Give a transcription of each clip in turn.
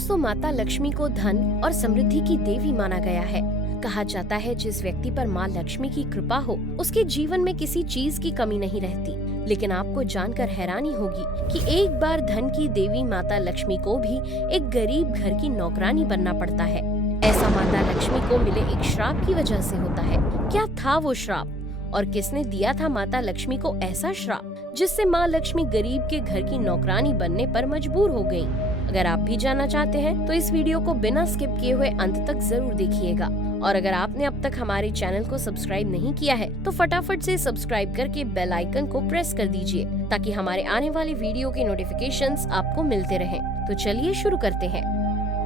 दोस्तों, माता लक्ष्मी को धन और समृद्धि की देवी माना गया है। कहा जाता है जिस व्यक्ति पर माँ लक्ष्मी की कृपा हो उसके जीवन में किसी चीज की कमी नहीं रहती। लेकिन आपको जानकर हैरानी होगी कि एक बार धन की देवी माता लक्ष्मी को भी एक गरीब घर की नौकरानी बनना पड़ता है। ऐसा माता लक्ष्मी को मिले एक श्राप की वजह से होता है। क्या था वो श्राप और किसने दिया था माता लक्ष्मी को ऐसा श्राप जिससे माँ लक्ष्मी गरीब के घर की नौकरानी बनने पर मजबूर हो गयी? अगर आप भी जानना चाहते हैं तो इस वीडियो को बिना स्किप किए हुए अंत तक जरूर देखिएगा। और अगर आपने अब तक हमारे चैनल को सब्सक्राइब नहीं किया है तो फटाफट से सब्सक्राइब करके बेल आइकन को प्रेस कर दीजिए ताकि हमारे आने वाले वीडियो के नोटिफिकेशंस आपको मिलते रहें। तो चलिए शुरू करते हैं।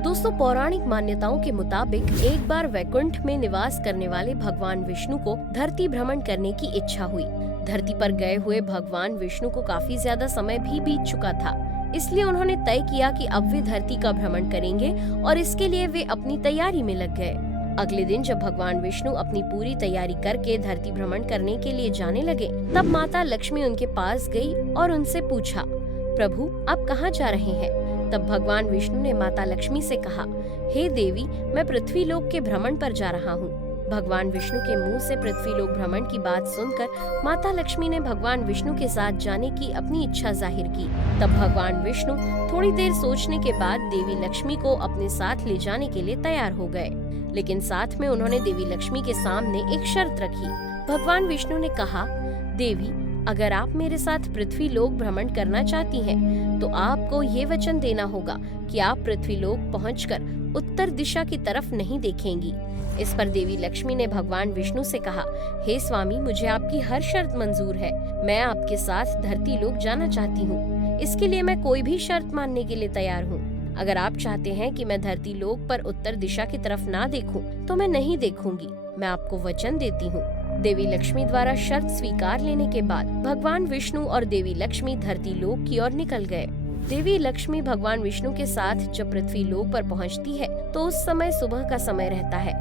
दोस्तों, पौराणिक मान्यताओं के मुताबिक एक बार वैकुंठ में निवास करने वाले भगवान विष्णु को धरती भ्रमण करने की इच्छा हुई। धरती पर गए हुए भगवान विष्णु को काफी ज्यादा समय भी बीत चुका था, इसलिए उन्होंने तय किया कि अब वे धरती का भ्रमण करेंगे और इसके लिए वे अपनी तैयारी में लग गए। अगले दिन जब भगवान विष्णु अपनी पूरी तैयारी करके धरती भ्रमण करने के लिए जाने लगे, तब माता लक्ष्मी उनके पास गई और उनसे पूछा, प्रभु आप कहाँ जा रहे हैं? तब भगवान विष्णु ने माता लक्ष्मी से कहा, हे देवी, मैं पृथ्वी लोक के भ्रमण पर जा रहा हूँ। भगवान विष्णु के मुंह से पृथ्वी लोक भ्रमण की बात सुनकर माता लक्ष्मी ने भगवान विष्णु के साथ जाने की अपनी इच्छा जाहिर की। तब भगवान विष्णु थोड़ी देर सोचने के बाद देवी लक्ष्मी को अपने साथ ले जाने के लिए तैयार हो गए, लेकिन साथ में उन्होंने देवी लक्ष्मी के सामने एक शर्त रखी। भगवान विष्णु ने कहा, देवी, अगर आप मेरे साथ पृथ्वी लोक भ्रमण करना चाहती हैं, तो आपको ये वचन देना होगा कि आप पृथ्वी लोक पहुंचकर उत्तर दिशा की तरफ नहीं देखेंगी। इस पर देवी लक्ष्मी ने भगवान विष्णु से कहा, हे स्वामी, मुझे आपकी हर शर्त मंजूर है। मैं आपके साथ धरती लोक जाना चाहती हूँ। इसके लिए मैं कोई भी शर्त मानने के लिए तैयार हूँ। अगर आप चाहते हैं कि मैं धरती लोक पर उत्तर दिशा की तरफ ना देखूं, तो मैं नहीं देखूंगी। मैं आपको वचन देती हूँ। देवी लक्ष्मी द्वारा शर्त स्वीकार लेने के बाद भगवान विष्णु और देवी लक्ष्मी धरती लोक की ओर निकल गए। देवी लक्ष्मी भगवान विष्णु के साथ जब पृथ्वी लोक पर पहुंचती है तो उस समय सुबह का समय रहता है।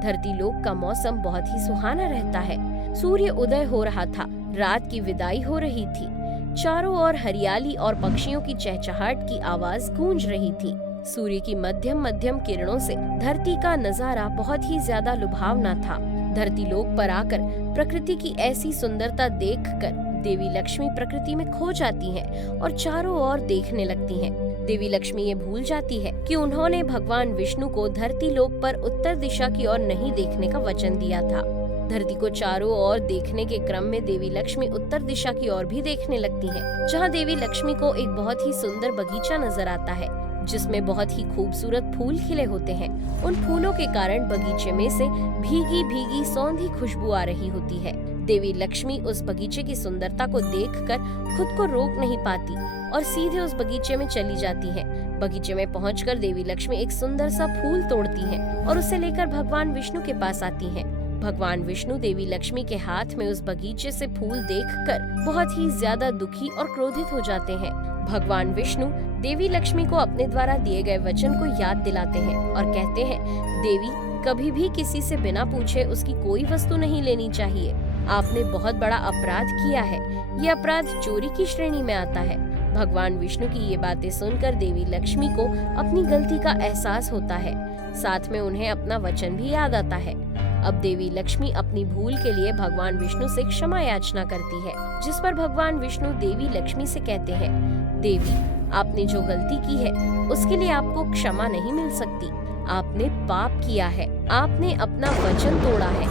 धरती लोक का मौसम बहुत ही सुहाना रहता है। सूर्य उदय हो रहा था, रात की विदाई हो रही थी। चारों ओर हरियाली और पक्षियों की चहचहाट की आवाज गूंज रही थी। सूर्य की मध्यम मध्यम किरणों से धरती का नजारा बहुत ही ज्यादा लुभावना था। धरती लोक पर आकर प्रकृति की ऐसी सुंदरता देखकर देवी लक्ष्मी प्रकृति में खो जाती हैं और चारों ओर देखने लगती हैं। देवी लक्ष्मी ये भूल जाती है कि उन्होंने भगवान विष्णु को धरती लोक पर उत्तर दिशा की ओर नहीं देखने का वचन दिया था। धरती को चारों ओर देखने के क्रम में देवी लक्ष्मी उत्तर दिशा की ओर भी देखने लगती हैं, जहाँ देवी लक्ष्मी को एक बहुत ही सुंदर बगीचा नजर आता है जिसमें बहुत ही खूबसूरत फूल खिले होते हैं। उन फूलों के कारण बगीचे में से भीगी भीगी सौंधी खुशबू आ रही होती है। देवी लक्ष्मी उस बगीचे की सुंदरता को देखकर खुद को रोक नहीं पाती और सीधे उस बगीचे में चली जाती है। बगीचे में पहुंचकर देवी लक्ष्मी एक सुंदर सा फूल तोड़ती हैं और उसे लेकर भगवान विष्णु के पास आती हैं। भगवान विष्णु देवी लक्ष्मी के हाथ में उस बगीचे से फूल देखकर बहुत ही ज्यादा दुखी और क्रोधित हो जाते हैं। भगवान विष्णु देवी लक्ष्मी को अपने द्वारा दिए गए वचन को याद दिलाते हैं और कहते हैं, देवी, कभी भी किसी से बिना पूछे उसकी कोई वस्तु नहीं लेनी चाहिए। आपने बहुत बड़ा अपराध किया है। ये अपराध चोरी की श्रेणी में आता है। भगवान विष्णु की ये बातें सुनकर देवी लक्ष्मी को अपनी गलती का एहसास होता है। साथ में उन्हें अपना वचन भी याद आता है। अब देवी लक्ष्मी अपनी भूल के लिए भगवान विष्णु से क्षमा याचना करती है, जिस पर भगवान विष्णु देवी लक्ष्मी से कहते हैं, देवी, आपने जो गलती की है उसके लिए आपको क्षमा नहीं मिल सकती। आपने पाप किया है, आपने अपना वचन तोड़ा है,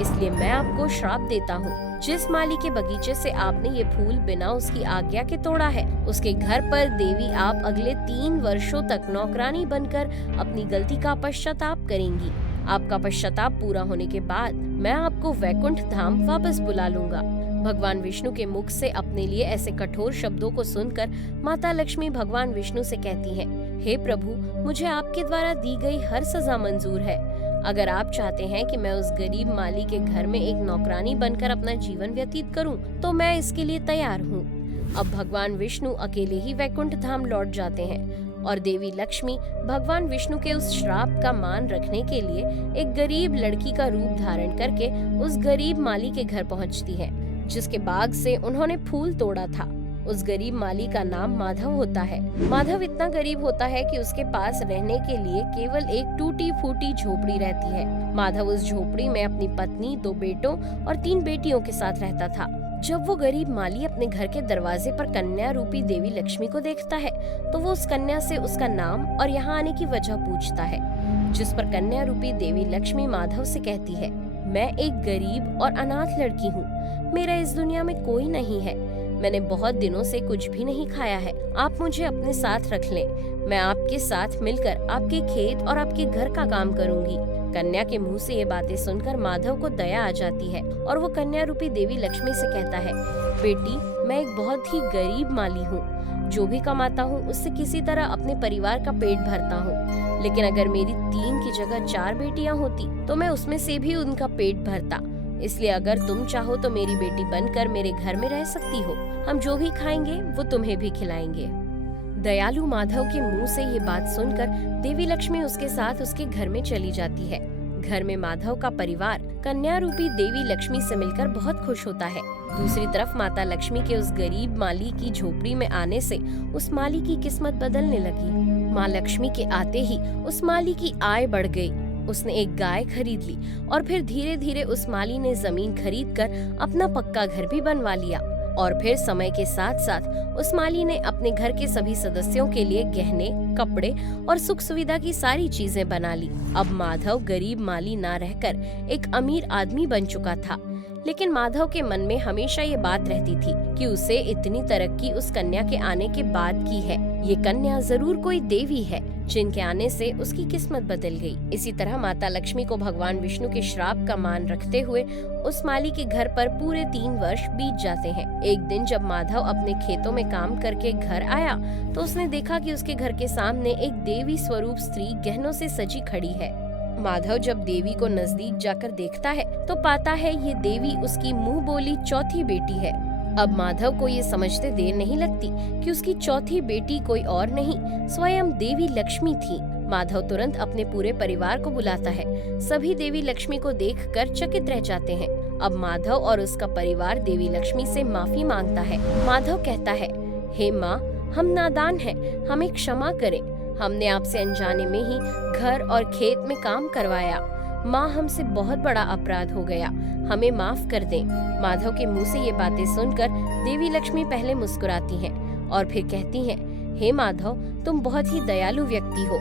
इसलिए मैं आपको श्राप देता हूँ। जिस माली के बगीचे से आपने ये फूल बिना उसकी आज्ञा के तोड़ा है, उसके घर पर देवी आप अगले 3 वर्षों तक नौकरानी बनकर अपनी गलती का पश्चाताप करेंगी। आपका पश्चाताप पूरा होने के बाद मैं आपको वैकुंठ धाम वापस बुला लूंगा। भगवान विष्णु के मुख से अपने लिए ऐसे कठोर शब्दों को सुनकर माता लक्ष्मी भगवान विष्णु से कहती हैं, हे प्रभु, मुझे आपके द्वारा दी गई हर सजा मंजूर है। अगर आप चाहते हैं कि मैं उस गरीब माली के घर में एक नौकरानी बनकर अपना जीवन व्यतीत करूं, तो मैं इसके लिए तैयार हूं। अब भगवान विष्णु अकेले ही वैकुंठ धाम लौट जाते हैं और देवी लक्ष्मी भगवान विष्णु के उस श्राप का मान रखने के लिए एक गरीब लड़की का रूप धारण करके उस गरीब माली के घर पहुंचती है, जिसके बाग से उन्होंने फूल तोड़ा था। उस गरीब माली का नाम माधव होता है। माधव इतना गरीब होता है कि उसके पास रहने के लिए केवल एक टूटी फूटी झोपड़ी रहती है। माधव उस झोपड़ी में अपनी पत्नी, 2 बेटों और 3 बेटियों के साथ रहता था। जब वो गरीब माली अपने घर के दरवाजे पर कन्या रूपी देवी लक्ष्मी को देखता है तो वो उस कन्या से उसका नाम और यहाँ आने की वजह पूछता है, जिस पर कन्या रूपी देवी लक्ष्मी माधव से कहती है, मैं एक गरीब और अनाथ लड़की हूँ, मेरा इस दुनिया में कोई नहीं है, मैंने बहुत दिनों से कुछ भी नहीं खाया है, आप मुझे अपने साथ रख लें, मैं आपके साथ मिलकर आपके खेत और आपके घर का काम करूंगी। कन्या के मुंह से ये बातें सुनकर माधव को दया आ जाती है और वो कन्या रूपी देवी लक्ष्मी से कहता है, बेटी, मैं एक बहुत ही गरीब माली हूँ, जो भी कमाता हूँ उससे किसी तरह अपने परिवार का पेट भरता हूँ, लेकिन अगर मेरी 3 की जगह 4 बेटियाँ होती तो मैं उसमें से भी उनका पेट भरता, इसलिए अगर तुम चाहो तो मेरी बेटी बनकर मेरे घर में रह सकती हो, हम जो भी खाएंगे वो तुम्हें भी खिलाएंगे। दयालु माधव के मुंह से ये बात सुनकर देवी लक्ष्मी उसके साथ उसके घर में चली जाती है। घर में माधव का परिवार कन्या रूपी देवी लक्ष्मी से मिलकर बहुत खुश होता है। दूसरी तरफ माता लक्ष्मी के उस गरीब माली की झोपड़ी में आने से उस माली की किस्मत बदलने लगी। माँ लक्ष्मी के आते ही उस माली की आय बढ़ गई। उसने एक गाय खरीद ली और फिर धीरे धीरे उस माली ने जमीन खरीदकर अपना पक्का घर भी बनवा लिया। और फिर समय के साथ साथ उस माली ने अपने घर के सभी सदस्यों के लिए गहने, कपड़े और सुख सुविधा की सारी चीजें बना ली। अब माधव गरीब माली ना रहकर एक अमीर आदमी बन चुका था, लेकिन माधव के मन में हमेशा ये बात रहती थी कि उसे इतनी तरक्की उस कन्या के आने के बाद की है। ये कन्या जरूर कोई देवी है जिनके आने से उसकी किस्मत बदल गई। इसी तरह माता लक्ष्मी को भगवान विष्णु के श्राप का मान रखते हुए उस माली के घर पर पूरे 3 वर्ष बीत जाते हैं। एक दिन जब माधव अपने खेतों में काम करके घर आया तो उसने देखा कि उसके घर के सामने एक देवी स्वरूप स्त्री गहनों से सजी खड़ी है। माधव जब देवी को नजदीक जाकर देखता है तो पाता है ये देवी उसकी मुंह बोली चौथी बेटी है। अब माधव को ये समझते देर नहीं लगती कि उसकी चौथी बेटी कोई और नहीं, स्वयं देवी लक्ष्मी थी। माधव तुरंत अपने पूरे परिवार को बुलाता है। सभी देवी लक्ष्मी को देखकर चकित रह जाते हैं। अब माधव और उसका परिवार देवी लक्ष्मी से माफी मांगता है। माधव कहता है, हे माँ, हम नादान हैं, हमें क्षमा करें, हमने आपसे अनजाने में ही घर और खेत में काम करवाया। माँ, हमसे बहुत बड़ा अपराध हो गया, हमें माफ कर दें। माधव के मुंह से ये बातें सुनकर देवी लक्ष्मी पहले मुस्कुराती हैं और फिर कहती हैं, हे माधव, तुम बहुत ही दयालु व्यक्ति हो।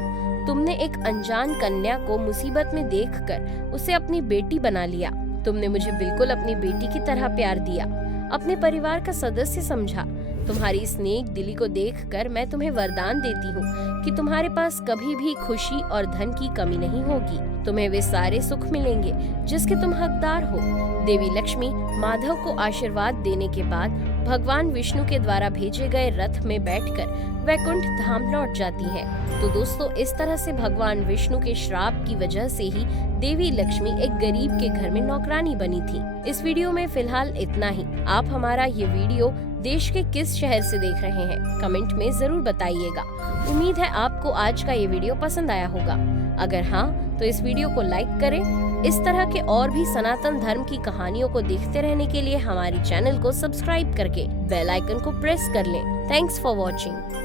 तुमने एक अनजान कन्या को मुसीबत में देखकर उसे अपनी बेटी बना लिया। तुमने मुझे बिल्कुल अपनी बेटी की तरह प्यार दिया, अपने परिवार का सदस्य समझा। तुम्हारी इस नेक दिली को देखकर मैं तुम्हें वरदान देती हूँ कि तुम्हारे पास कभी भी खुशी और धन की कमी नहीं होगी। तुम्हें वे सारे सुख मिलेंगे जिसके तुम हकदार हो। देवी लक्ष्मी माधव को आशीर्वाद देने के बाद भगवान विष्णु के द्वारा भेजे गए रथ में बैठकर वैकुंठ धाम लौट जाती है। तो दोस्तों, इस तरह से भगवान विष्णु के श्राप की वजह से ही देवी लक्ष्मी एक गरीब के घर में नौकरानी बनी थी। इस वीडियो में फिलहाल इतना ही। आप हमारा ये वीडियो देश के किस शहर से देख रहे हैं, कमेंट में जरूर बताइएगा। उम्मीद है आपको आज का ये वीडियो पसंद आया होगा। अगर हाँ, तो इस वीडियो को लाइक करें। इस तरह के और भी सनातन धर्म की कहानियों को देखते रहने के लिए हमारी चैनल को सब्सक्राइब करके बेल आइकन को प्रेस कर लें। Thanks for watching.